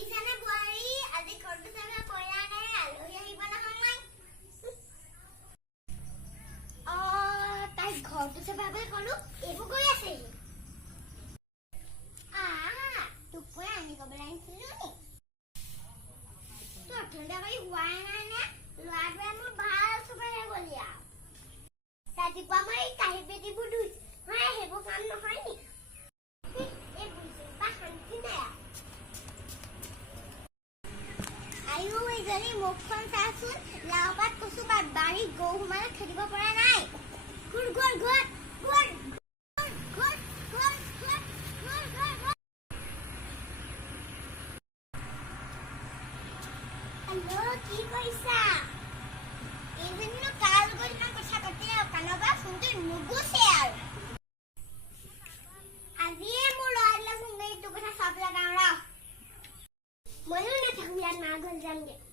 শুনিছানে বোৱাৰী আজি ঘৰটো চাফা কৰিলা নে আলহী আহিব নহয় তাই ঘৰটো চাফা কৰি কলো এইবোৰ কৰি আছে তোক মই আনি কবলৈ আনিছিলো নি তোৰ ঠাণ্ডা কৰি হোৱাই নাই নে ল'ৰাটোৱে মোৰ ভাল চুপাৰে গলি আৰু ৰাতিপুৱা মই কাঁহী পেটিবোৰ ধুইছো সেইবোৰ কাম নহয় নি মুখখন চাচোন লাওপাত কচু বাৰী গৰু সোমালে খেদিব পৰা নাই হেল্ল' কি কৰিছা এইজনীনো কাৰ লগত ইমান কথা পাতি কাণৰ পৰা ফোনটো নুগুচে আৰু আজিয়ে মোৰ ল'ৰাটোলৈ ফোন কৰি তোৰ কথা চব লগাওঁ ৰ ময়ো নাথাকো ইয়াত মা ঘৰত যামগে